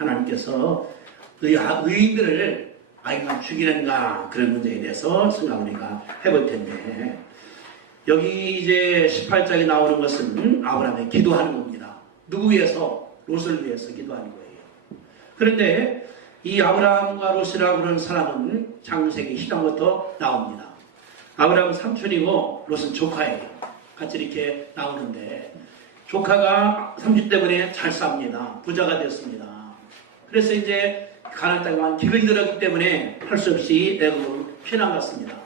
하나님께서 의인들을 아이가 죽이는가 그런 문제에 대해서 생각을 우리가 해볼 텐데, 여기 이제 18장에 나오는 것은 아브라함이 기도하는 겁니다. 누구 위해서? 롯을 위해서 기도하는 거예요. 그런데 이 아브라함과 롯이라고 하는 사람은 창세기 10장부터 나옵니다. 아브라함은 삼촌이고 롯은 조카예요. 같이 이렇게 나오는데, 조카가 30대 잘 삽니다. 부자가 됐습니다. 그래서 이제 가나안 땅에 완 기근이 들었기 때문에 할 수 없이 애굽으로 피난 갔습니다.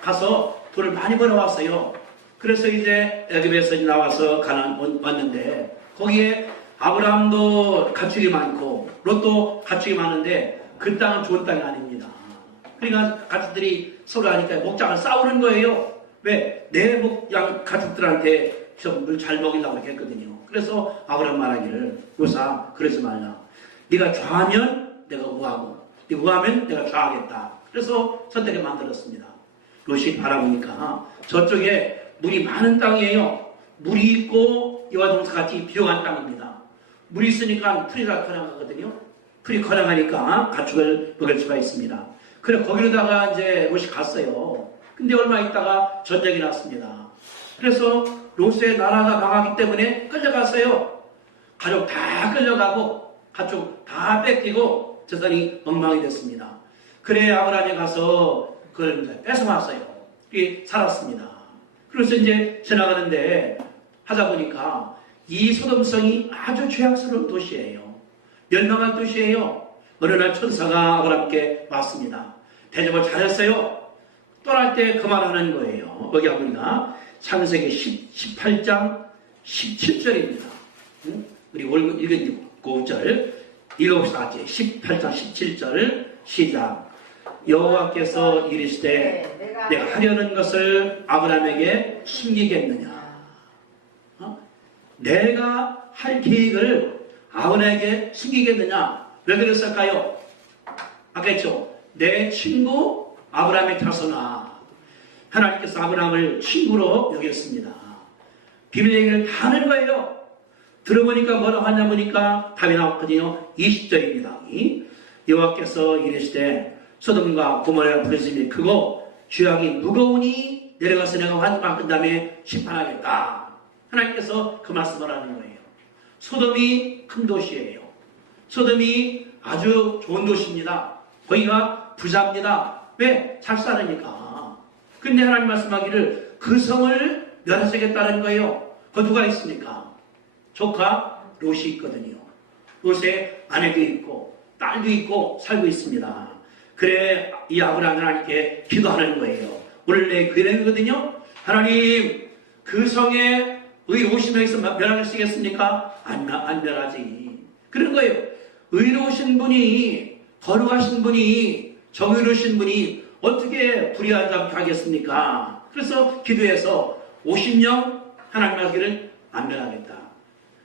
가서 돈을 많이 벌어왔어요. 그래서 이제 애굽에서 나와서 가나안 왔는데, 거기에 아브라함도 가축이 많고 롯도 가축이 많은데 그 땅은 좋은 땅이 아닙니다. 그러니까 가축들이 서로 하니까 목장을 싸우는 거예요. 왜? 내 가축들한테 물 잘 먹이려고 했거든요. 그래서 아브라함 말하기를, 롯아 그러지 말라. 네가 좌하면 내가 우하고 네가 우하면 내가 좌하겠다. 그래서 선택을 만들었습니다. 롯이 바라보니까 저쪽에 물이 많은 땅이에요. 물이 있고 이와 동서 같이 비옥한 땅입니다. 물이 있으니까 풀이가 커나가거든요. 풀이 커나가니까 가축을 먹일 수가 있습니다. 그래 거기로다가 이제 롯이 갔어요. 근데 얼마 있다가 전쟁이 났습니다. 그래서 롯의 나라가 망하기 때문에 끌려갔어요. 가족 다 끌려가고 가축 다 뺏기고 재산이 엉망이 됐습니다. 그래 아브라함이 가서 그걸 뺏어왔어요. 그게 살았습니다. 그래서 이제 지나가는데 하다 보니까 이 소돔성이 아주 죄악스러운 도시예요. 멸망한 도시예요. 어느 날 천사가 아브라함께 왔습니다. 대접을 잘했어요. 떠날 때 그만하는 거예요. 여기 보니까 창세기 18장 17절입니다. 우리 읽은 9절 읽어봅시다. 18장 17절 시작. 여호와께서 이르시되 내가 하려는 것을 아브라함에게 숨기겠느냐. 내가 할 계획을 아브라함에게 숨기겠느냐. 왜 그랬을까요? 아까 했죠. 내 친구 아브라함의 자손아. 하나님께서 아브라함을 친구로 여겼습니다. 비밀 얘기를 다 하는 거예요. 들어보니까 뭐라고 하냐 보니까 답이 나왔거든요. 20절입니다. 여호와께서 이르시되 소돔과 고모라의 부르심이 크고 죄악이 무거우니 내려가서 내가 환박한 다음에 심판하겠다. 하나님께서 그 말씀을 하는 거예요. 소돔이 큰 도시예요. 소돔이 아주 좋은 도시입니다. 거기가 부자입니다. 왜? 잘 사니까. 근데 하나님 말씀하기를 그 성을 멸하시겠다는 거예요. 그 누가 있습니까? 조카 롯이 있거든요. 롯의 아내도 있고 딸도 있고 살고 있습니다. 그래 이 아브라함 하나님께 기도하는 거예요. 오늘 내 기도거든요. 하나님 그 성에 의로우신 명에서 멸하시겠습니까? 안 멸하지. 그런 거예요. 의로우신 분이, 거룩하신 분이, 정의로우신 분이 어떻게 불의하지 않게 하겠습니까? 그래서 기도해서 50명 하나님 하기를 안 멸하겠다.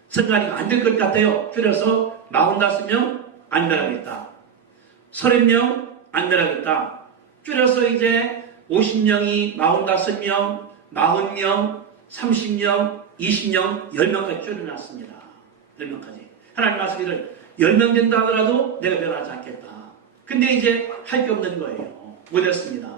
성가니까 안 될 것 같아요. 줄여서 45명 안 멸하겠다. 30명 안 멸하겠다. 줄여서 이제 50명이 45명, 40명, 30명, 20명, 10명까지 줄여놨습니다. 10명까지. 하나님 말씀을 10명 된다 하더라도 내가 멸하지 않겠다. 근데 이제 할 게 없는 거예요. 못했습니다.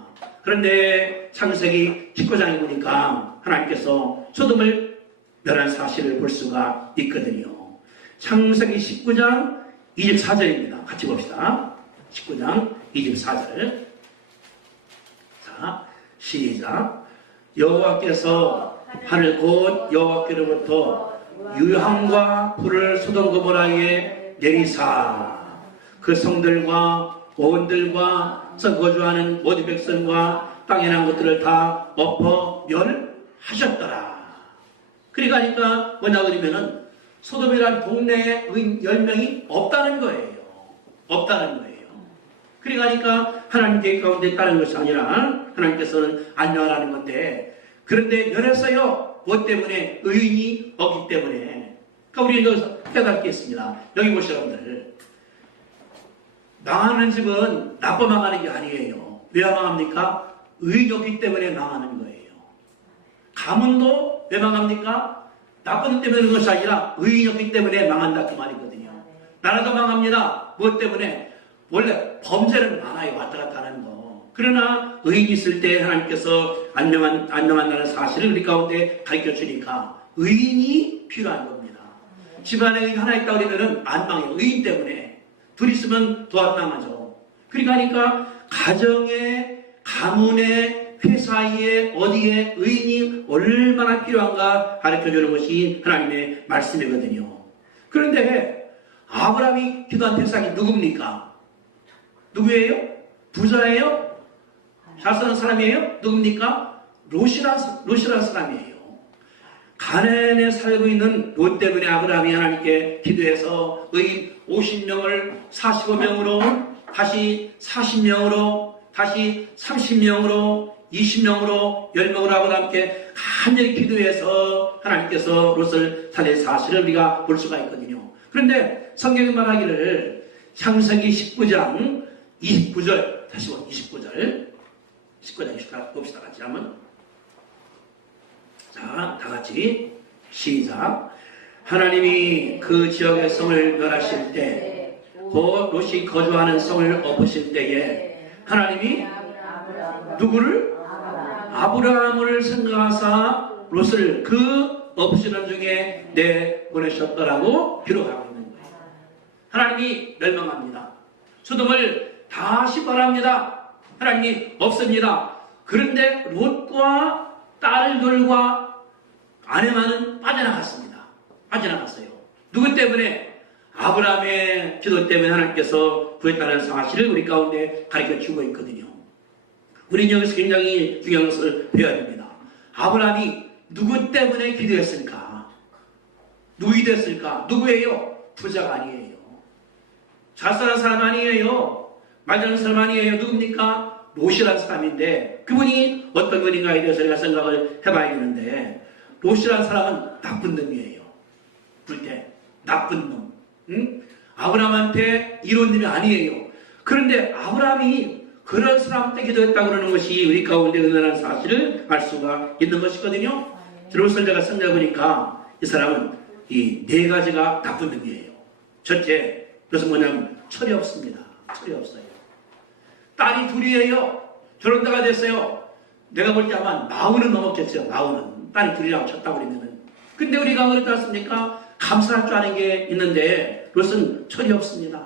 그런데 창세기 19장에 보니까 하나님께서 소돔을 멸한 사실을 볼 수가 있거든요. 창세기 19장 24절입니다. 같이 봅시다. 19장 24절. 자, 시작. 여호와께서 하늘 곧 여호와께로부터 유황과 불을 소돔 고모라에 내리사 그 성들과 원들과 거주하는 모든 백성과 땅에 난 것들을 다 엎어 멸하셨더라. 그러니까 뭐냐 그러면은 소돔이란 동네에 10명이 없다는 거예요. 없다는 거예요. 그러니까 하나님 계획 가운데 있다는 것이 아니라 하나님께서는 안 멸하는 건데, 그런데 멸했어요. 뭐 때문에? 의인이 없기 때문에. 그러니까 우리 여기서 깨닫게 했습니다. 여기 보시죠, 여러분들. 망하는 집은 나빠 망하는 게 아니에요. 왜 망합니까? 의인이 없기 때문에 망하는 거예요. 가문도 왜 망합니까? 나쁜 때문에 그런 것이 아니라 의인이 없기 때문에 망한다 그 말이거든요. 나라도 망합니다. 무엇 때문에? 원래 범죄는 많아요. 왔다 갔다 하는 거. 그러나 의인이 있을 때 하나님께서 안녕한다는 사실을 우리 가운데 가르쳐 주니까 의인이 필요한 겁니다. 집안에 의인 하나 있다 그러면 안 망해요. 의인 때문에. 둘 있으면 더 안 망하죠. 그러니까 가정에, 가문에, 회사에, 어디에 의인이 얼마나 필요한가 가르쳐 주는 것이 하나님의 말씀이거든요. 그런데 아브라함이 기도한 대상이 누굽니까? 누구예요? 부자예요? 잘 사는 사람이에요? 누굽니까? 롯이라는 사람이에요. 가나안에 살고 있는 롯 때문에 아브라함이 하나님께 기도해서 의인 50명을 45명으로 다시 40명으로 다시 30명으로 20명으로 10명으로 아브라함께 간절히 기도해서 하나님께서 롯을 살린 사실을 우리가 볼 수가 있거든요. 그런데 성경이 말하기를 창세기 19장 29절 다시 29절 19장 봅시다. 같이 한번. 자, 다 같이 시작. 하나님이 그 지역의 성을 멸하실 때, 곧 롯이 거주하는 성을 엎으실 때에 하나님이 누구를? 아브라함을 생각하사 롯을 그 엎으시는 중에 내보내셨더라고 기록하고 있는 거예요. 하나님이 멸망합니다. 소돔을 다시 말합니다. 하나님이 없습니다. 그런데 롯과 딸들과 아내만은 빠져나갔습니다. 빠져나갔어요. 누구 때문에? 아브라함의 기도 때문에 하나님께서 구했다는 사실을 우리 가운데 가르쳐 주고 있거든요. 우리는 여기서 굉장히 중요한 것을 배워야 됩니다. 아브라함이 누구 때문에 기도했을까? 누구 기도했을까? 누구예요? 부자가 아니에요. 잘 사는 사람 아니에요. 말 잘하는 사람 아니에요. 누굽니까? 롯이라는 사람인데 그분이 어떤 분인가에 대해서 우리가 생각을 해봐야겠는데 롯이라는 사람은 나쁜 놈이에요. 볼 때 나쁜 놈. 응? 아브라함한테 이런 놈이 아니에요. 그런데 아브라함이 그런 사람한테 기도했다고 그러는 것이 우리 가운데 은연한 사실을 알 수가 있는 것이거든요. 롯을 제가 생각해보니까 이 사람은 이 네 가지가 나쁜 놈이에요. 첫째, 그것은 뭐냐면 철이 없습니다. 철이 없어요. 딸이 둘이에요. 저런 데가 됐어요. 내가 볼 때 아마 40은 넘었겠어요. 40은. 딸이 둘이라고 쳤다고 그러면은. 근데 우리가 그렇지 않습니까? 감사할 줄 아는 게 있는데 롯은 철이 없습니다.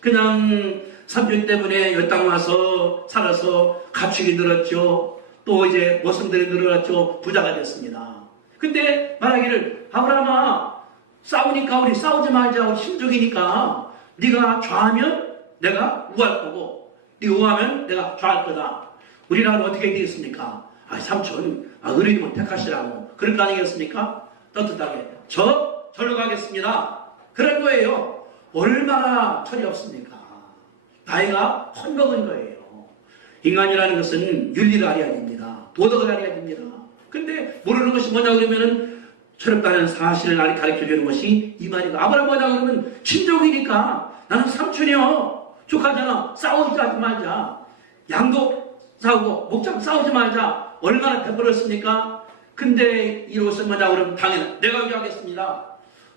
그냥 삼촌 때문에 이 땅 와서 살아서 가축이 늘었죠. 또 이제 모성들이 늘어났죠. 부자가 됐습니다. 근데 말하기를 아브라함아 싸우니까 우리 싸우지 말자. 우리 신족이니까 네가 좌하면 내가 우할 거고 네가 우하면 내가 좌할 거다. 우리나라는 어떻게 되겠습니까? 삼촌 어른이면 택하시라고 그럴 거 아니겠습니까? 떳떳하게 절로 가겠습니다. 그런 거예요. 얼마나 철이 없습니까? 나이가 헛먹은 거예요. 인간이라는 것은 윤리를 알아야 됩니다. 도덕을 알아야 됩니다. 근데 모르는 것이 뭐냐 그러면은 철없다는 사실을 가르쳐 주는 것이 이 말이고 아브라함 뭐냐 그러면 친족이니까 나는 삼촌이요. 조카잖아. 싸우지 말자. 양도 싸우고 목장 싸우지 말자. 얼마나 베풀었습니까? 근데 이 롯은 뭐냐 그러면 당연히 내가 하겠습니다.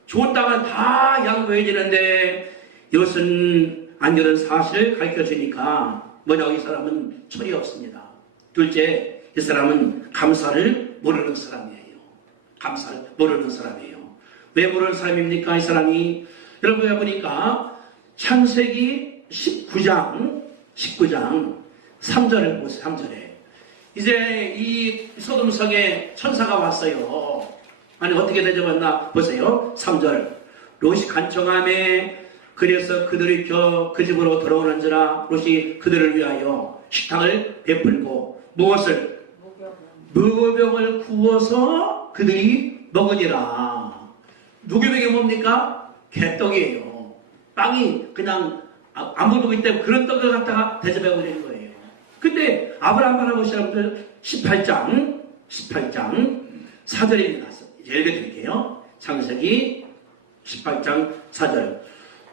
좋은 땅은 다 양보해야 되는데 이것은 안 그런 사실을 가르쳐 주니까 뭐냐고 이 사람은 철이 없습니다. 둘째, 이 사람은 감사를 모르는 사람이에요. 감사를 모르는 사람이에요. 왜 모르는 사람입니까? 이 사람이 여러분 보니까 창세기 19장 3절을 보세요. 3절에 이제 이 소돔성에 천사가 왔어요. 아니 어떻게 대접했나 보세요. 3절 롯이 간청함에 그래서 그들이 그 집으로 들어오는지라 롯이 그들을 위하여 식탁을 베풀고 무엇을? 무교병을 구워서 그들이 먹으니라. 무교병이 뭡니까? 개떡이에요. 빵이 그냥 아무것도 때문에 그런 떡을 갖다가 대접해 버리는 거예요. 근데 아브라함 할아버지 여러분들 18장 4절입니다. 이제 읽어드릴게요. 창세기 18장 4절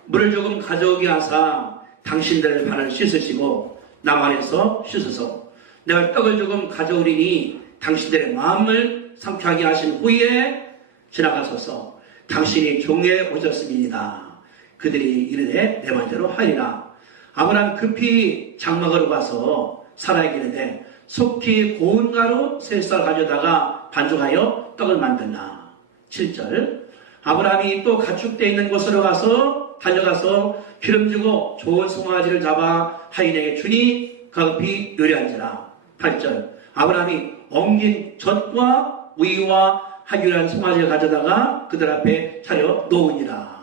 물을 조금 가져오게 하사 당신들의 발을 씻으시고 나만에서 씻으소. 내가 떡을 조금 가져오리니 당신들의 마음을 상쾌하게 하신 후에 지나가소서. 당신이 종에 오셨습니다. 그들이 이르되 내 번째로 하리라. 아브라함 급히 장막으로 가서 사라에게 이르되 속히 고운 가루 세 쌀 가져다가 반죽하여 떡을 만들라. 7절 아브라함이 또 가축되어 있는 곳으로 가서 달려가서 기름지고 좋은 송아지를 잡아 하인에게 주니 급히 요리한지라. 8절 아브라함이 엉긴 젖과 우유와 하기란 송아지를 가져다가 그들 앞에 차려 놓으니라.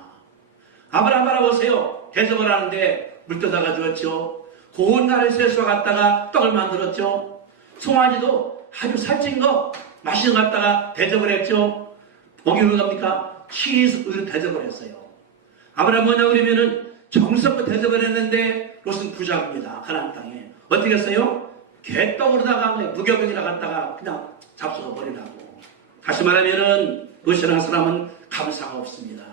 아브라함 알아보세요. 대접을 하는데 물 떠다가 주었죠. 고운 가루 세수와 갖다가 떡을 만들었죠. 송아지도 아주 살찐 거 맛있는 거 갖다가 대접을 했죠. 먹이는 겁니까? 치즈 우유를 대접을 했어요. 아브라함 뭐냐 그러면은 정성껏 대접을 했는데 롯은 부자입니다. 가나안 땅에. 어떻게 했어요? 개떡으로다가 무교병이라 갖다가 그냥 잡숴 버리라고. 다시 말하면은 롯이라는 사람은 감사가 없습니다.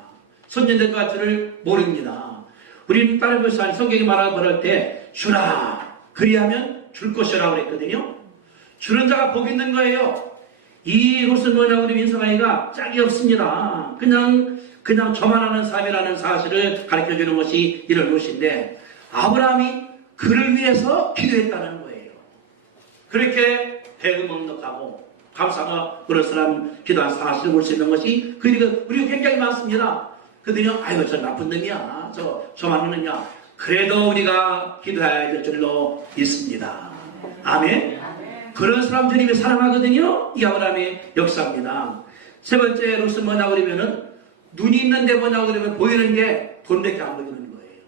선진들과 줄을 모릅니다. 우리는 다른 것이 성경이 말할 때 주라 그리하면 줄 것이라고 그랬거든요. 주는 자가 복 있는 거예요. 이 롯은 뭐냐 우리 민성아이가 짝이 없습니다. 그냥 저만 하는 삶이라는 사실을 가르쳐주는 것이 이런 롯인데 아브라함이 그를 위해서 기도했다는 거예요. 그렇게 대응넉넉하고 감사가 그런 사람 기도한 사실을 볼 수 있는 것이 우리가 굉장히 많습니다. 그들이요 아이고 저 나쁜 놈이야 저만 하느냐 그래도 우리가 기도해야 될 줄로 믿습니다. 아멘. 그런 사람 주님이 사랑하거든요. 이 아브라함의 역사입니다. 세 번째 롯은 뭐냐고 그러면은 눈이 있는데 뭐냐고 그러면 보이는 게 돈밖에 안 보이는 거예요.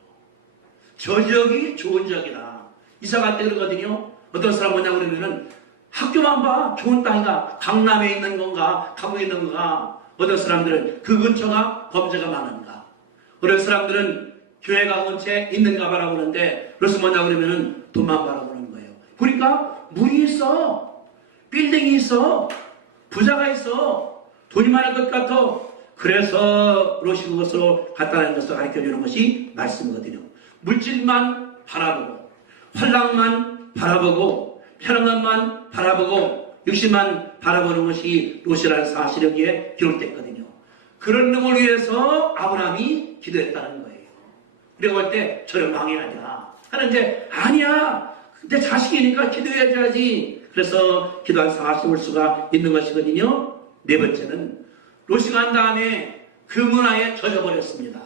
저 지역이 좋은 지역이다. 이사 갈 때 그러거든요. 어떤 사람 뭐냐고 그러면은 학교만 봐. 좋은 땅이가 강남에 있는 건가 강북에 있는 건가. 어떤 사람들은 그 근처가 범죄가 많은가. 어떤 사람들은 교회가 근처에 있는가 바라보는데 롯은 뭐냐고 그러면은 돈만 바라보는 거예요. 그러니까 물이 있어. 빌딩이 있어. 부자가 있어. 돈이 많을 것 같아. 그래서 롯이 그것으로 갔다는 것을 가르쳐주는 것이 말씀이거든요. 물질만 바라보고 환락만 바라보고 편안함만 바라보고 육신만 바라보는 것이 롯이라는 사실이 여기에 기록됐거든요. 그런 놈을 위해서 아브라함이 기도했다는 거예요. 우리가 볼 때 저런 망해가냐 하는데 아니야. 내 자식이니까 기도해야지. 그래서 기도한 사실을 볼 수가 있는 것이거든요. 네 번째는 롯이 간 다음에 그 문화에 젖어버렸습니다.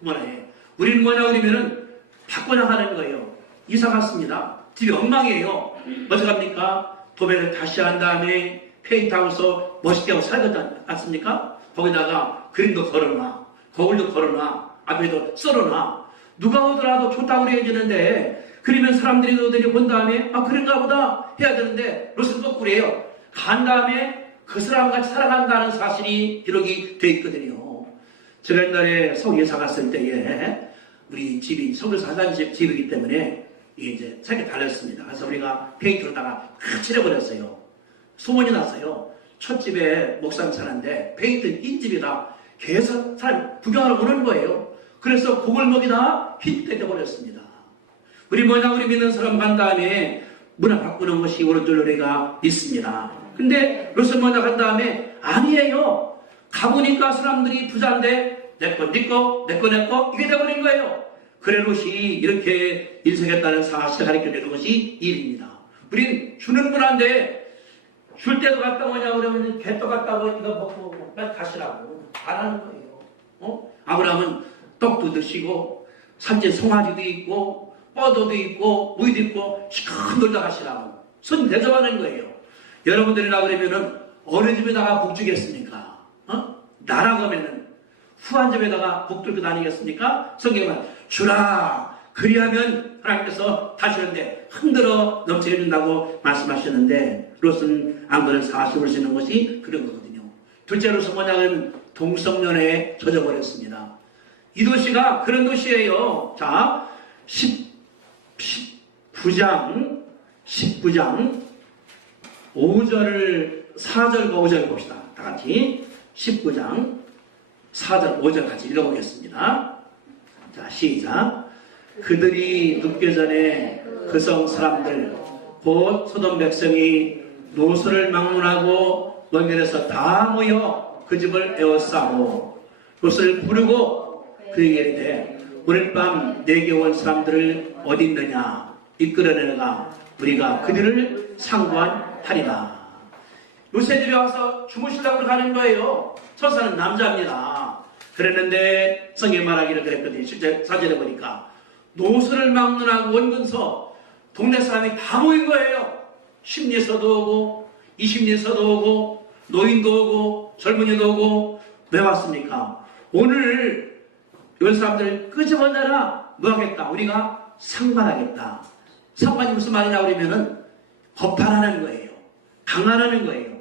문화에. 우리는 뭐냐 그러면은 바꿔나가는 거예요. 이사 갔습니다. 집이 엉망이에요. 어디 갑니까? 도배를 다시 한 다음에 페인트하고서 멋있게 하고 살거지 않습니까? 거기다가 그림도 걸어놔. 거울도 걸어놔. 앞에도 썰어놔. 누가 오더라도 좋다고 그래야되는데 그러면 사람들이 너들이 본 다음에 그런가 보다 해야 되는데 롯은 거꾸로예요. 간 다음에 그 사람과 같이 살아간다는 사실이 기록이 되어 있거든요. 제가 옛날에 서울에 갔을 때에 우리 집이 서울에서 한단 집이기 때문에 이제 색이 달렸습니다. 그래서 우리가 페인트로다가 팍 칠해버렸어요. 소문이 났어요. 첫 집에 목사님 사는데 페인트 흰집이다. 계속 사람 구경하러 오는 거예요. 그래서 그걸목이다 흰때려 버렸습니다. 우리 믿는 사람 간 다음에 문화 바꾸는 것이 오른쪽 노래가 있습니다. 근데 롯은 간 다음에 아니에요. 가보니까 사람들이 부자인데 내꺼 니꺼 내꺼 내꺼 이게 돼버린 거예요. 그래 롯이 이렇게 인생했다는 사실을 가르쳐주는 것이 일입니다. 우린 주는 문화인데 줄 때도 갔다 오냐 그러면 개떡 갔다 오고 이거 먹고 빨리 가시라고 안 하는 거예요. 아브라함은 떡도 드시고 산재 송아지도 있고 뻐도도 있고 우유도 있고 시큰 놀다 가시라고 손 대접하는 거예요. 여러분들이라 그러면은 어느 집에다가 복 주겠습니까? 나라 그러면은 후한 집에다가 복 들고 다니겠습니까? 성경은 주라 그리하면 하나님께서 다시는데 흔들어 넘치게 해준다고 말씀하셨는데 롯은 안 그런 사실을 쓰는 것이 그런 거거든요. 둘째로서 뭐냐면 동성연애에 젖어버렸습니다. 이 도시가 그런 도시예요. 자 19장 4절과 5절 봅시다. 다 같이 19장 4절 5절 같이 읽어보겠습니다. 자 시작. 그들이 눕기 전에 그 성 사람들 곧 소돔 백성이 롯을 막론하고 먼 길에서 다 모여 그 집을 에워싸고 롯을 부르고 그 얘기인데 오늘 밤 내게 온 사람들을 어디 있느냐 이끌어내가 우리가 그들을 상관하리라. 요새들이 와서 주무시려고 가는 거예요. 천사는 남자입니다. 그랬는데 성경 말하기를 그랬거든요. 실제 사전에 보니까 노수를 막론하고 원근서 동네 사람이 다 모인 거예요. 10리에서도 오고 20리에서도 오고 노인도 오고 젊은이도 오고. 왜 왔습니까? 오늘 이런 사람들을 끄집어내라. 뭐 하겠다? 우리가 상관하겠다. 상관이 무슨 말이냐 그러면은 법판하는 거예요. 강간하는 거예요.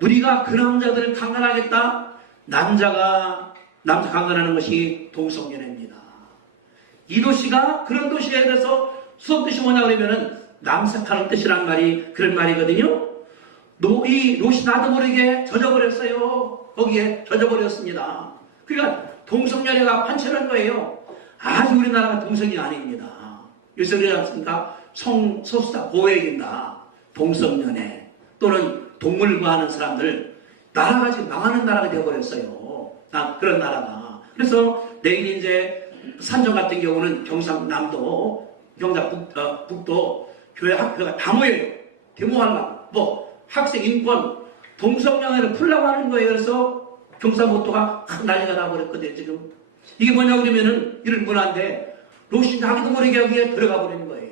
우리가 그 남자들을 강간하겠다. 남자 강간하는 것이 동성연애입니다. 이 도시가 그런 도시에 대해서 수업 뜻이 뭐냐 그러면은 남색하는 뜻이란 말이 그런 말이거든요. 이 롯이 나도 모르게 젖어버렸어요. 거기에 젖어버렸습니다. 그러니까 동성연애가 판치는 거예요. 아주 우리나라가 동성이 아닙니다. 요새 그러지 않습니까? 성소수자 보호해야된다. 동성연애 또는 동물과 하는 사람들 나라가 지금 망하는 나라가 되어버렸어요. 그런 나라가. 그래서 내일 이제 산정 같은 경우는 경상남도, 경상북도 교회 학교가 다 모여요. 데모하려고. 학생 인권, 동성연애를 풀려고 하는 거예요. 그래서 경상북도가 큰 난리가 나버렸거든요, 지금. 이게 뭐냐고 그러면은 이런 문화인데, 롯이 자기도 모르게 여기에 들어가 버리는 거예요.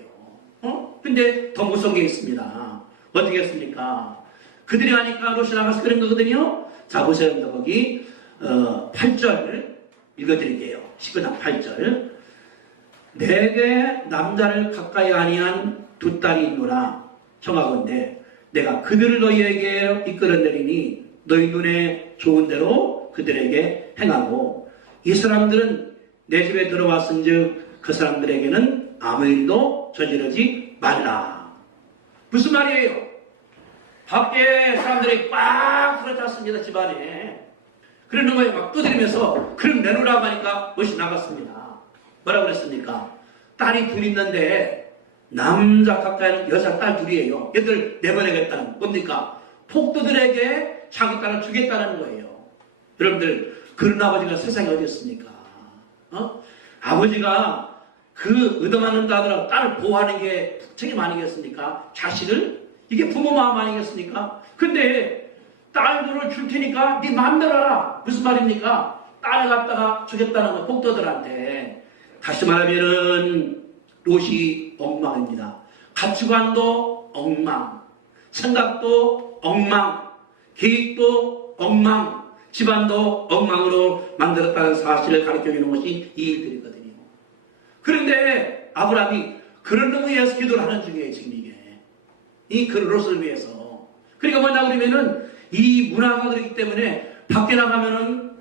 근데 더 무서운 게 있습니다. 어떻게 했습니까? 그들이 하니까 롯이 나가서 그런 거거든요. 자, 보세요. 거기, 8절 읽어드릴게요. 19장 8절. 내게 남자를 가까이 아니한 두 딸이 있노라. 청하건대 내가 그들을 너희에게 이끌어내리니 너희 눈에 좋은 대로 그들에게 행하고 이 사람들은 내 집에 들어왔은즉 그 사람들에게는 아무 일도 저지르지 말라. 무슨 말이에요? 밖에 사람들이 꽉 들어찼습니다. 집안에. 그러는 거에 막 두드리면서 그럼 내놓으라고 하니까 멋이 나갔습니다. 뭐라고 그랬습니까? 딸이 둘 있는데 남자 가까이는 여자 딸 둘이에요. 얘들 내보내겠다는 뭡니까? 폭도들에게 자기 딸을 주겠다는 거예요. 여러분들 그런 아버지가 세상에 어디 있습니까? 아버지가 그 얻어맞는다 하더라도 딸을 보호하는 게 책임 아니겠습니까? 자식을? 이게 부모 마음 아니겠습니까? 근데 딸들을 줄 테니까 네 마음대로 하라. 무슨 말입니까? 딸을 갖다가 주겠다는 거 폭도들한테. 다시 말하면은 롯이 엉망입니다. 가치관도 엉망, 생각도 엉망, 계획도 엉망, 집안도 엉망으로 만들었다는 사실을 가르쳐주는 것이 이 일들이거든요. 그런데 아브라함이 그런 놈을 위해서 기도를 하는 중이에요. 지금 이게. 이 그런 롯을 위해서. 그러니까 뭐냐 그러면은 이 문화가 그렇기 때문에 밖에 나가면은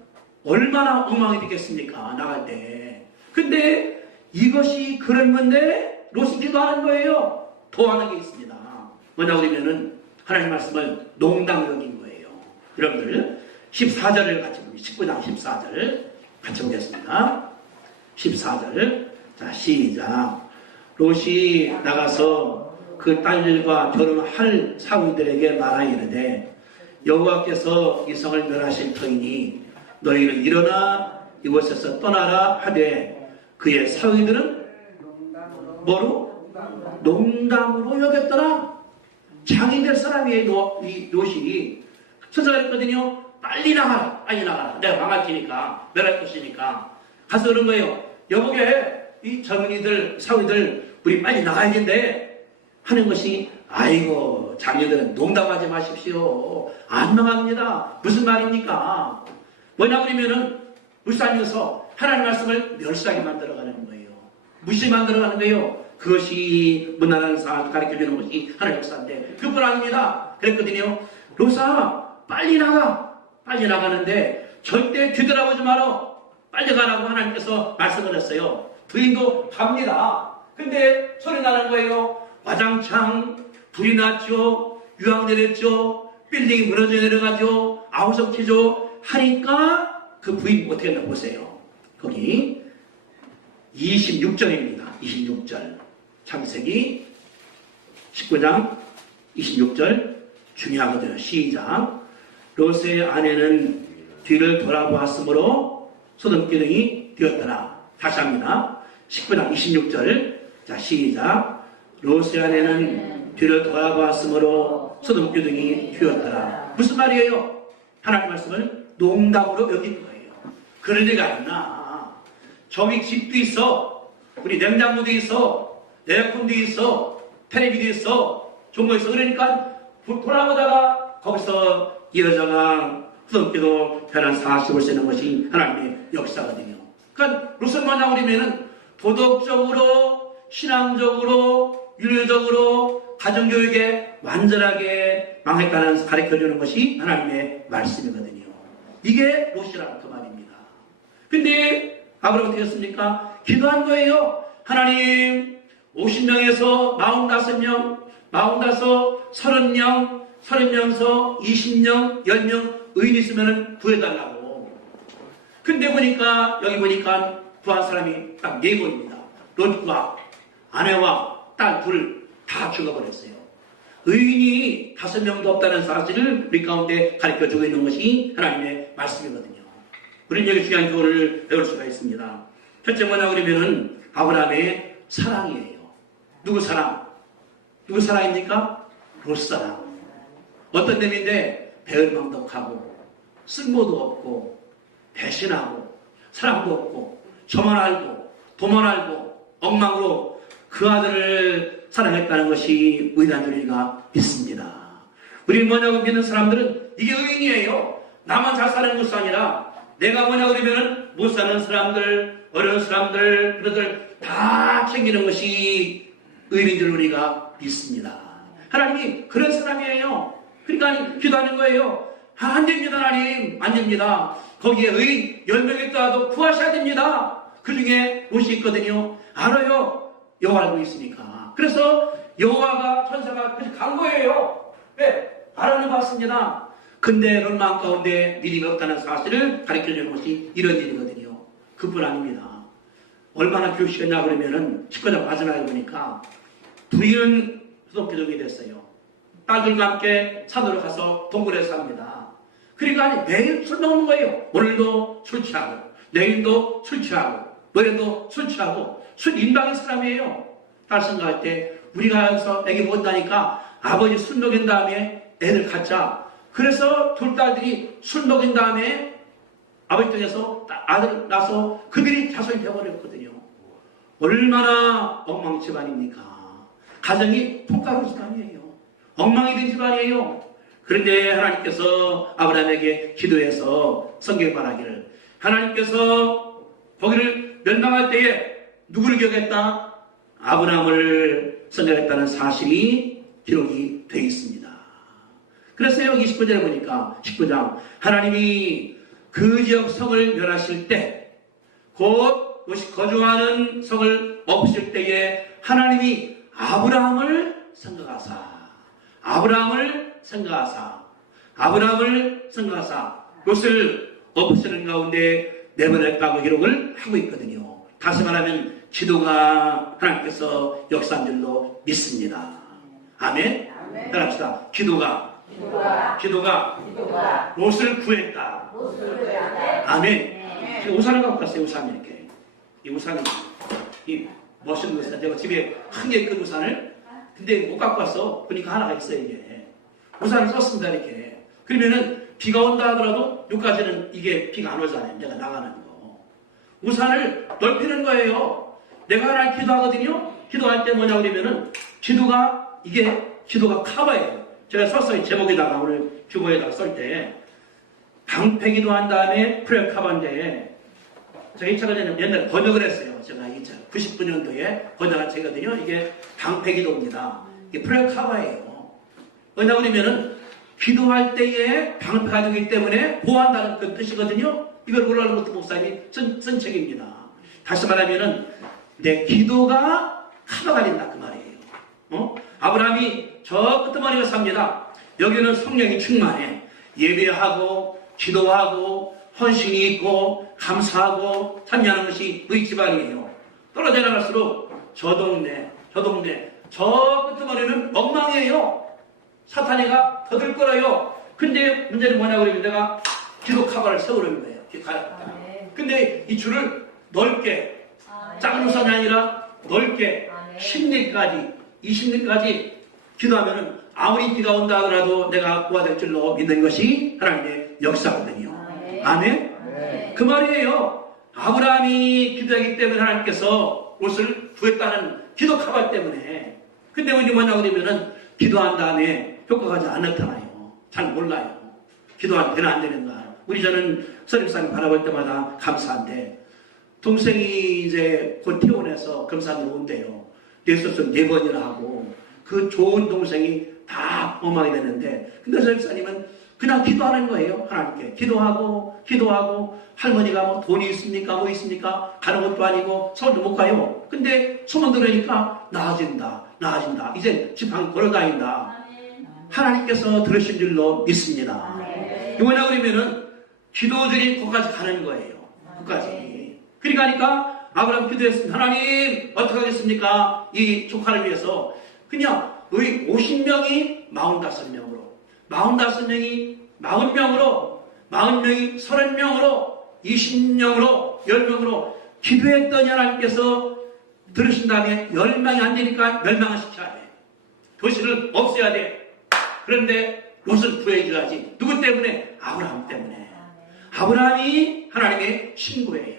얼마나 엉망이 되겠습니까? 나갈 때. 근데 이것이 그런 건데 롯이 기도하는 거예요. 도하는 게 있습니다. 뭐냐 그러면은 하나님 말씀을 농담으로 여긴 거예요. 여러분들 14절을 같이 보겠습니다. 19장 14절 같이 보겠습니다. 14절 자 시작. 롯이 나가서 그 딸들과 결혼할 사위들에게 말하 이르되 여호와께서 이 성을 멸하실 터이니 너희는 일어나 이곳에서 떠나라 하되 그의 사위들은 뭐로? 농담으로 여겼더라. 장이 될 사람이에요. 이 롯이 천사가 그랬거든요. 빨리 나가라. 빨리 나가라. 내가 망할 테니까 멸할 것이니까 가서 그런 거예요. 여보게 이 젊은이들 사위들 우리 빨리 나가야 된대 하는 것이 아이고 자녀들은 농담하지 마십시오. 안 나갑니다. 무슨 말입니까? 뭐냐 그러면은 불쌍해서 하나님 말씀을 멸시하게 만들어가는 거예요. 무시 만들어가는 거예요. 그것이 문화라는 사람을 가르쳐주는 것이 하나님의 역사인데 그뿐 아닙니다. 그랬거든요. 롯아 빨리 나가. 빨리 나가는데 절대 뒤돌아보지 마라. 빨리 가라고 하나님께서 말씀을 했어요. 부인도 갑니다. 근데 소리 나는 거예요. 와장창 불이 났죠. 유황 내렸죠. 빌딩이 무너져 내려가죠. 아우성 치죠. 하니까 그 부인 어떻게 했나 보세요. 거기 26절입니다. 26절 창세기 19장 26절 중요하거든요. 시작. 롯의 아내는 뒤를 돌아보았으므로 소돔 기둥이 되었더라. 다시 합니다. 19장 26절. 자, 시작. 롯의 아내는 뒤를 돌아보았으므로 소돔 기둥이 휘었더라. 무슨 말이에요? 하나님 말씀을 농담으로 여긴 거예요. 그럴 리가 있나? 저기 집도 있어. 우리 냉장고도 있어. 에어컨도 있어. 텔레비도 있어. 좋은 거 있어. 그러니까 돌아보다가 거기서 이 여자가 소돔기도 변한 사실을 쓰는 것이 하나님의 역사거든요. 그러니까 롯을 만나버리면은 도덕적으로, 신앙적으로, 윤리적으로, 가정교육에 완전하게 망했다는 가르쳐주는 것이 하나님의 말씀이거든요. 이게 롯이라는 그 말입니다. 근데 아브라함은 어떻게 했습니까? 기도한 거예요. 하나님, 50명에서 45명, 45, 30명, 30명에서 20명, 10명 의인 있으면 구해달라고. 근데 보니까, 여기 보니까 구한 사람이 딱 4명입니다. 롯과 아내와 딸 둘 다 죽어버렸어요. 의인이 5명도 없다는 사실을 우리 가운데 가르쳐주고 있는 것이 하나님의 말씀이거든요. 우리는 여기 중요한 교훈을 배울 수가 있습니다. 첫째 뭐냐 그러면은 아브라함의 사랑이에요. 누구 사랑? 누구 사랑입니까? 롯 사랑. 어떤 놈인데 배은망덕하고 쓸모도 없고 배신하고 사랑도 없고 저만 알고 도만 알고 엉망으로 그 아들을 사랑했다는 것이 의인한 우리가 믿습니다. 우리는 뭐냐고 믿는 사람들은 이게 의인이에요. 나만 잘 사는 것이 아니라 내가 뭐냐고 그러면 못 사는 사람들, 어려운 사람들, 그들을 다 챙기는 것이 의인인 줄 우리가 믿습니다. 하나님이 그런 사람이에요. 그러니까 기도하는 거예요. 안 됩니다, 하나님. 안 됩니다. 거기에 의인 10명 있더라도 구하셔야 됩니다. 그 중에 롯이 있거든요. 알아요. 여호와 알고 있으니까. 그래서 여호와가 천사가 그래서 간 거예요. 왜? 알아는 봤습니다. 근데 롯 마음 가운데 믿음이 없다는 사실을 가르쳐주는 것이 이런 일이거든요. 그뿐 아닙니다. 얼마나 교육시켰냐 그러면은 19장 마지막에 보니까 부인은 소돔기둥이 됐어요. 딸들과 함께 산으로 가서 동굴에 삽니다. 그러니까 매일 술 먹는 거예요. 오늘도 술 취하고 내일도 술 취하고 모레도 술 취하고 술 인방인 사람이에요. 딸 생각할 때 우리가 여기서 애기 먹었다니까 아버지 술 먹인 다음에 애들 갖자. 그래서 둘 딸들이 술 먹인 다음에 아버지 쪽에서 아들 낳아서 그들이 자손이 되어버렸거든요. 얼마나 엉망 집안입니까? 가정이 폭삭한 집안이에요. 엉망이 된 집안이에요. 그런데 하나님께서 아브라함에게 기도해서 성경에 말하기를 하나님께서 거기를 멸망할 때에 누구를 기억했다? 아브라함을 선택했다는 사실이 기록이 되어 있습니다. 그래서 여기 19절에 보니까 19장 하나님이 그 지역 성을 멸하실 때 곧 거주하는 성을 없을 때에 하나님이 아브라함을 생각하사 롯을 없애는 가운데 내보냈다고 기록을 하고 있거든요. 다시 말하면 기도가 하나님께서 역사한 줄로 믿습니다. 아멘. 따라합시다. 기도가 롯을 구했다. 아멘. 우산을 갖고 갔어요. 우산 이렇게. 이 우산이 이 멋있는 우산. 내가 집에 큰 게 큰 우산을 근데 못 갖고 왔어. 보니까 하나가 있어요. 이게 우산을 썼습니다. 이렇게. 그러면은 비가 온다 하더라도 여기까지는 이게 비가 안 오잖아요. 내가 나가는 거. 우산을 넓히는 거예요. 내가 하나님 기도하거든요. 기도할 때 뭐냐 그러면은 기도가 카바예요. 제가 썼어요. 제목에다가 오늘 주보에다가 쓸 때 방패기도 한 다음에 프레 카바인데 제가 이 책을 옛날에 번역을 했어요. 제가 이 책 99년도에 번역한 책이거든요. 이게 방패기도입니다. 이게 프레 카바예요. 왜냐 그러면은 기도할 때에 방패가 되기 때문에 보호한다는 그 뜻이거든요. 이걸 몰라는 것도 목사님이 쓴 책입니다. 다시 말하면은 내 기도가 카바가 된다 그 말이에요. 아브라함이 저 끝머리가 삽니다. 여기는 성령이 충만해. 예배하고 기도하고 헌신이 있고 감사하고 참여하는 것이 우리 집안이에요. 떨어져 나갈수록 저 동네 저 끝머리는 엉망이에요. 사탄이가 더 들끓어요. 근데 문제는 뭐냐 그러면 내가 기도 카바를 세우려는 거예요. 근데 이 줄을 넓게, 작은 우산이 아니라 넓게 10리까지, 20리까지 기도하면은 아무리 비가 온다 하더라도 내가 구하될 줄로 믿는 것이 하나님의 역사거든요. 아멘? 그 말이에요. 아브라함이 기도하기 때문에 하나님께서 옷을 구했다는 기도 카발 때문에. 근데 우리 뭐냐고 그러면은 기도한 다음에 효과가 잘 안 나타나요. 잘 몰라요. 기도하면 되나 안 되는가. 우리 저는 선임사님 바라볼 때마다 감사한데 동생이 이제 곧 퇴원해서 검사로 온대요. 예수선 4번이나 하고 그 좋은 동생이 다 험하게 되는데 근데 선임사님은 그냥 기도하는 거예요. 하나님께 기도하고 할머니가 뭐 돈이 있습니까 뭐 있습니까 가는 것도 아니고 서울도 못 가요. 근데 소문 들으니까 나아진다 이제 지팡이 걸어다닌다. 하나님께서 들으신 줄로 믿습니다. 이거냐 그러면은 기도들이 거기까지 가는 거예요. 거기까지. 그러니까 아브라함 기도했습니다. 하나님 어떻게 하겠습니까? 이 조카를 위해서 그냥 너희 50명이 45명으로 45명이 40명으로 40명이 30명으로 20명으로 10명으로 기도했더니 하나님께서 들으신 다음에 멸망이 안 되니까 멸망을 시켜야 돼. 도시를 없애야 돼. 그런데 롯을 구해줘야지. 누구 때문에? 아브라함 때문에. 아브라함이 하나님의 친구예요.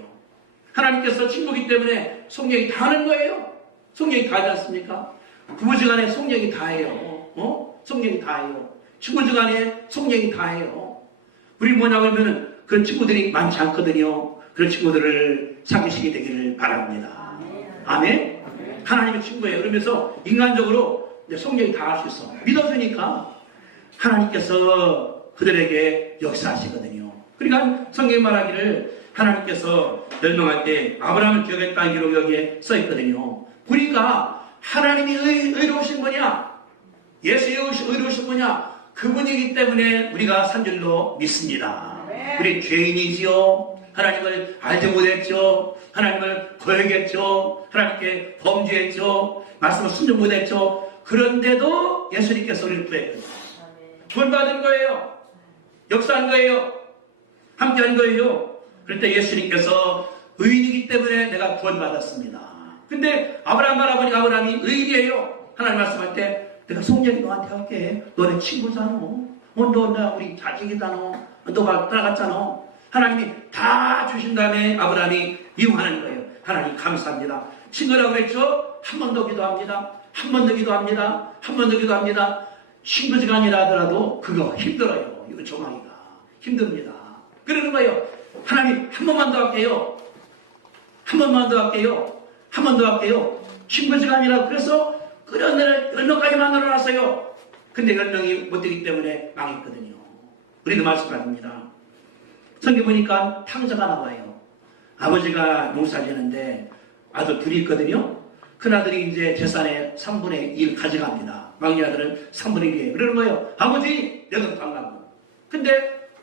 하나님께서 친구이기 때문에 성령이 다 하는 거예요. 성령이 다 하지 않습니까? 부부지간에 성령이 다 해요. 성령이 다 해요. 친구지간에 성령이 다 해요. 우리 뭐냐고 하면은 그런 친구들이 많지 않거든요. 그런 친구들을 사귀시게 되기를 바랍니다. 아멘? 하나님의 친구예요. 그러면서 인간적으로 성령이 다 할 수 있어. 믿어주니까 하나님께서 그들에게 역사하시거든요. 그러니까 성경이 말하기를 하나님께서 멸망할 때 아브라함을 기억했다는 기록이 여기에 써있거든요. 그러니까 하나님이 의로우신 분이야. 예수 의로우신 분이야. 그분이기 때문에 우리가 산 줄로 믿습니다. 우리 죄인이지요. 하나님을 알지 못했죠. 하나님을 거역했죠. 하나님께 범죄했죠. 말씀을 순종 못했죠. 그런데도 예수님께서 우리를 구했거든요. 구원받은 거예요. 역사한 거예요. 함께한 거예요. 그럴 때 예수님께서 의인이기 때문에 내가 구원받았습니다. 근데 아브라함 바라보니까 아브라함이 의인이에요. 하나님 말씀할 때 내가 성령이 너한테 할게. 너네 친구잖아. 너 우리 자식이잖아. 너가 따라갔잖아. 하나님이 다 주신 다음에 아브라함이 이용하는 거예요. 하나님 감사합니다. 친구라고 그랬죠? 한 번 더 기도합니다. 한 번 더 기도합니다. 한 번 더 기도합니다. 친구지간이라 하더라도 그거 힘들어요. 이거 조망이가 힘듭니다. 그러는 거예요. 하나님 한 번만 더 할게요. 한 번만 더 할게요. 한 번 더 할게요. 친구지간이라 그래서 끓여내를 10명까지 만들어놨어요. 근데 10명이 못되기 때문에 망했거든요. 우리도 말씀합니다. 성경 보니까 탕자가 나와요. 아버지가 농사 지는데 아들 둘이 있거든요. 큰아들이 이제 재산의 3분의 1 가져갑니다. 막내 아들은 3분의 1이에요. 그러는 거예요. 아버지, 내가 달라고. 근데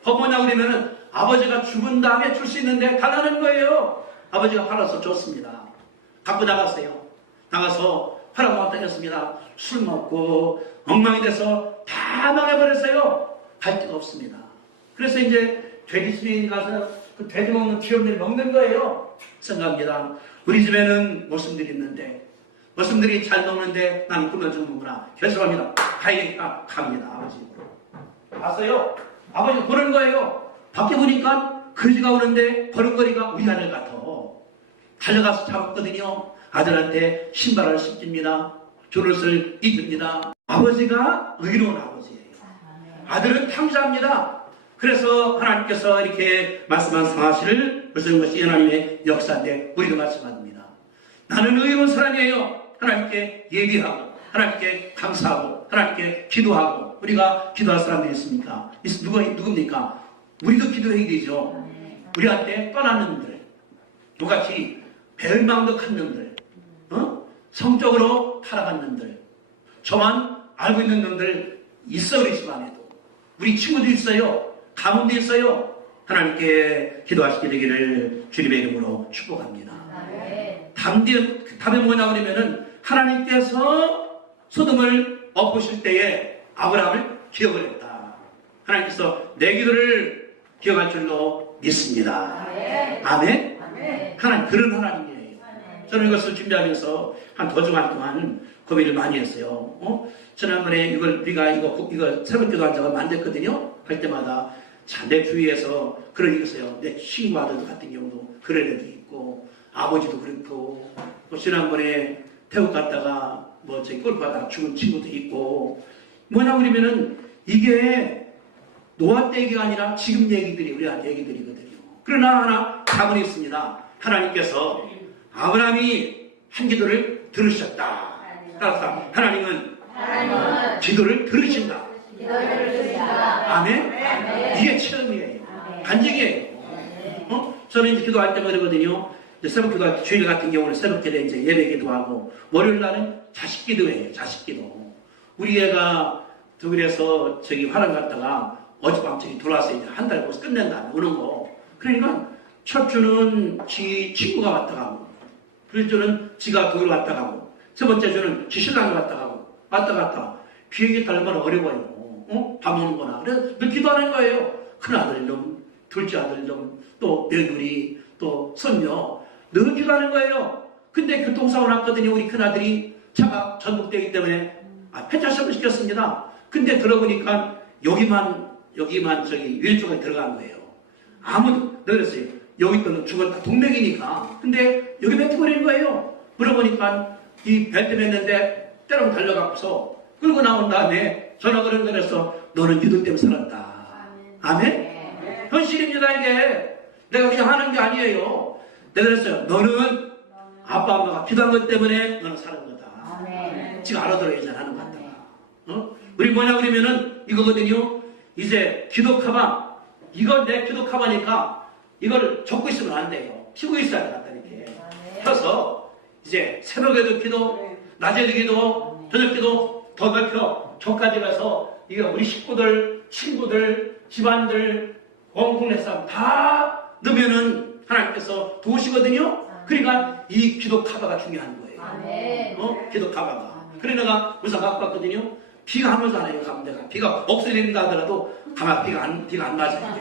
뭐냐고 그러면은 아버지가 죽은 다음에 줄 수 있는데 달라는 거예요. 아버지가 팔아서 줬습니다. 갖고 나갔어요. 나가서 팔아먹었다 다녔습니다. 술 먹고 엉망이 돼서 다 망해버렸어요. 갈 데가 없습니다. 그래서 이제 돼지집에 가서 그 돼지 먹는 기업들이 먹는 거예요. 생각합니다. 우리 집에는 모습들이 있는데 모습들이 잘 먹는데 나는 굶어 죽는구나. 결심합니다. 가야겠다. 갑니다. 아버지. 봤어요? 아버지가 그런 거예요. 밖에 보니까 거지가 오는데 걸음걸이가 우리 아들 같아. 달려가서 잡았거든요. 아들한테 신발을 신깁니다. 조릇을 입힙니다. 아버지가 의로운 아버지예요. 아들은 탕자입니다. 그래서 하나님께서 이렇게 말씀한 사실을 보시는 것이 하나님의 역사인데 우리도 마찬가지입니다. 나는 의로운 사람이에요. 하나님께 예비하고 하나님께 감사하고 하나님께 기도하고 우리가 기도할 사람들이 있습니까? 누굽니까? 우리도 기도해야 되죠. 우리한테 떠나는 놈들, 똑같이 멸망덕한 놈들, 성적으로 타락한 놈들, 저만 알고 있는 놈들 있어. 우리 집안에도 우리 친구도 있어요. 가문도 있어요. 하나님께 기도하시게 되기를 주님의 이름으로 축복합니다. 답이 뭐냐고 그러면은 하나님께서 소돔을 엎으실 때에 아브라함을 기억을 했다. 하나님께서 내 기도를 기억할 줄로 믿습니다. 아멘? 하나님 그런 하나님이에요. 저는 이것을 준비하면서 한 2주간 동안 고민을 많이 했어요. 지난번에 우리가 이거 새벽기도 한자가 만들거든요. 할 때마다 자, 내 주위에서 그런 게 있어요. 내 친구 아들 같은 경우도 그런 애들이 있고 아버지도 그렇고 또 지난번에 태국 갔다가 저기 골프하다가 죽은 친구도 있고 뭐냐 그러면은 이게 노아 때 얘기가 아니라 지금 얘기들이 우리한테 얘기들이거든요. 그러나 하나 답은 있습니다. 하나님께서 아브라함이 한 기도를 들으셨다. 따라서 하나님은 기도를 들으신다. 아멘? 이게 처음이에요. 반증이에요. 저는 이제 기도할 때마다 그러거든요. 새벽 기도할 때 주일 같은 경우는 새벽기도에 이제 예배 기도하고 월요일 날은 자식 기도예요. 자식 기도. 우리 애가 독일에서 저기 화랑 갔다가 어젯밤 저기 돌아와서 이제 한 달 거기서 끝낸다 오는 거. 그러니까 첫 주는 지 친구가 왔다 가고, 둘째 주는 지가 독일 왔다 가고, 세 번째 주는 지 신랑이 왔다 가고, 왔다 갔다. 비행기 타는 건 어려워요. 밥 먹는 거나. 그래서 늘 기도하는 거예요. 큰 아들놈, 둘째 아들놈, 또 며느리, 또 손녀. 늘 기도하는 거예요. 근데 교통사고 났거든요. 우리 큰 아들이 차가 전복되기 때문에 폐차시험을 시켰습니다. 근데 들어보니까 여기만 저기 일조가 들어간 거예요. 아무도 그랬어요. 여기 있던 죽었다 동맥이니까. 근데 여기 뱉어 버리는 거예요. 물어보니까 이 벨트 맸는데 때로 달려가고서 끌고 나온 다음에 전화를 그래서 너는 기도 때문에 살았다. 아멘? 현실입니다 이게. 내가 그냥 하는 게 아니에요. 내가 그랬어요. 너는 아빠 엄마가 기도한 것 때문에 너는 사는 거다. 지금 알아들어야지 하는 것 같다. 우리 뭐냐 그러면은 이거거든요. 이제 기도 카바. 이거 내 기도 카바니까 이걸 적고 있으면 안 돼요. 피고 있어야 된다 이렇게. 펴서 이제 새벽에도 기도, 낮에도 기도, 저녁 기도 더 넓혀 저까지 가서 이거 우리 식구들, 친구들, 집안들, 원국내 사람 다 넣으면은 하나님께서 도우시거든요. 그러니까 이 기도 카바가 중요한 거예요. 기도 카바가. 그래 내가 우선 갖고 왔거든요. 비가 한 번도 안 해요. 가운데가 비가 억수린다 하더라도 가만 비가 안 맞아요.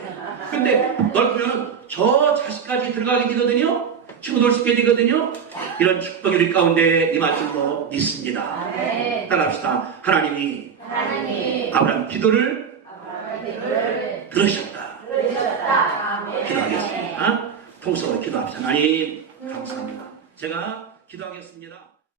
근데 넓으면은 저 자식까지 들어가게 되거든요. 친구들 쉽게 되거든요. 이런 축복이 우리 가운데 임할 줄로 믿습니다. 따라합시다. 하나님이 아브라함 기도를 들으셨다. 기도하겠습니다. 통성으로 기도합시다. 하나님 감사합니다. 제가 기도하겠습니다.